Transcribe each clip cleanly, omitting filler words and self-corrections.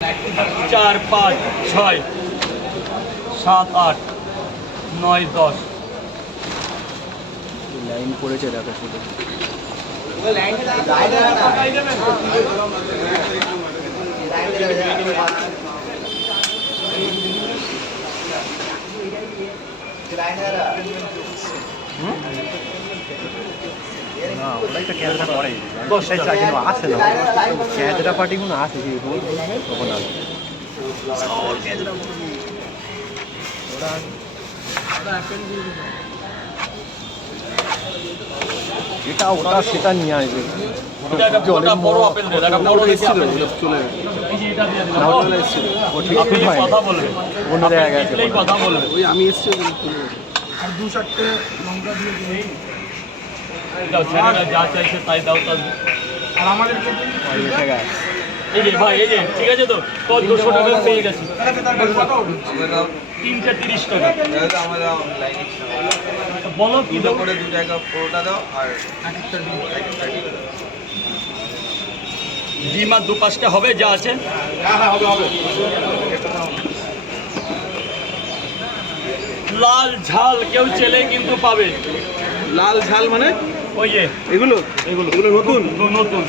4, 5, 6, 7, 8, 9, 10 line পড়েছে দেখো শুধু না ওটাই তো ক্যামেরা করে 10টাই চা কিন্তু আছে না ক্যামেরা পার্টিগুলো আছে কি তখন আছে সব ক্যামেরা ওরা এটা ওটা সেটা নিয়ে আসবে এটা বড় আপেল দে, এটা বড় এসেছিল চলে এই যে এটা দিয়ে না ওটা এসেছিল ও ঠিক আপনি হয় কথা বলবে অন্য জায়গায় আছে এই কথা বলবে ওই আমি এসেছি আর 2-4টে লঙ্কা দিয়ে দিই। দাও ছেলেরা যা চাইছে তাই দাও তা আর আমাদেরকে ওই জায়গায় এই যে ভাই এই যে ঠিক আছে তো কত 200 টাকা পেয়ে গেছি তিনটা 30 টাকা বলো কি দাও করে 2 টাকা পুরোটা দাও আর ডিম আর 2-5টা হবে যা আছে লাল ঝাল কেউ চেলে কিন্তু পাবে লাল ঝাল মানে ওই যে এগুলো নতুন নতুন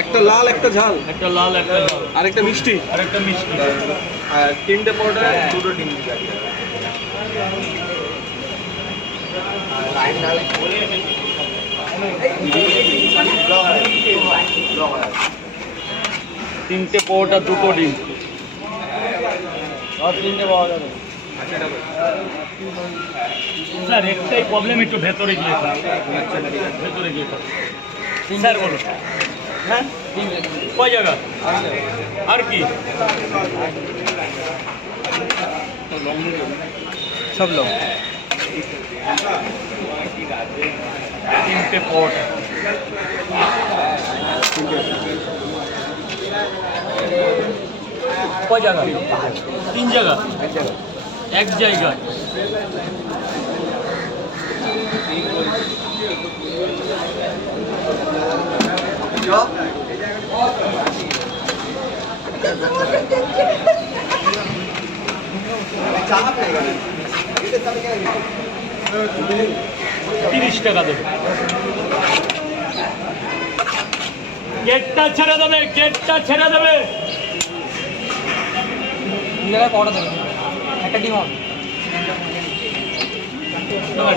একটা লাল একটা ঝাল একটা লাল একটা ঝাল আর একটা মিষ্টি আর একটা মিষ্টি আর 3টে পাউডার 2টো ডিম তিনটে পাউডার 2টো ডিম আর 3টে পাউডার স্যার একটাই প্রবলেম একটু ভেতরে গিয়ে ভেতরে গিয়ে স্যার বলো হ্যাঁ কয় জায়গা আর কি সব লোক তিনটে পাউডার কয় জায়গা 3 জায়গা এক জায়গা তিরিশ টাকা দেবে গেটটা ছেড়ে দেবে গেটটা ছেড়ে দেবে একটা ডিম হবে।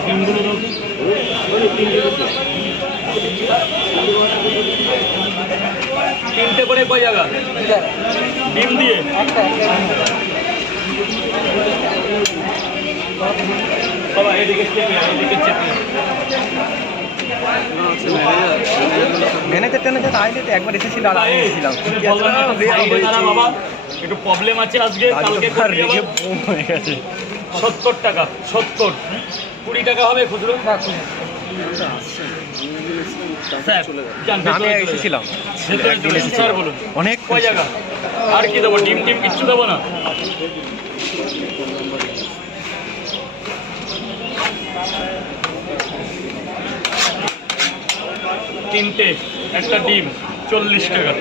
ডিমগুলো দাও তিনটে করে কয় জায়গা ডিম দিয়ে বাবা এদিকে চেপে এদিকে চেপে ম্যানেজার ট্যানেজার আইলে তো একবার এসেছিল আর আমি এসেছিলাম বাবা একটু প্রবলেম আছে আজকে কালকে রেখে বোম হয়ে গেছে 70 টাকা 70 20 টাকা হবে খুচরো স্যার আমি এসেছিলাম স্যার বলুন অনেক কয় জায়গা আর কি দেবো ডিম টিম কিচ্ছু দেবো না তিনটে একটা ডিম 40 টাকা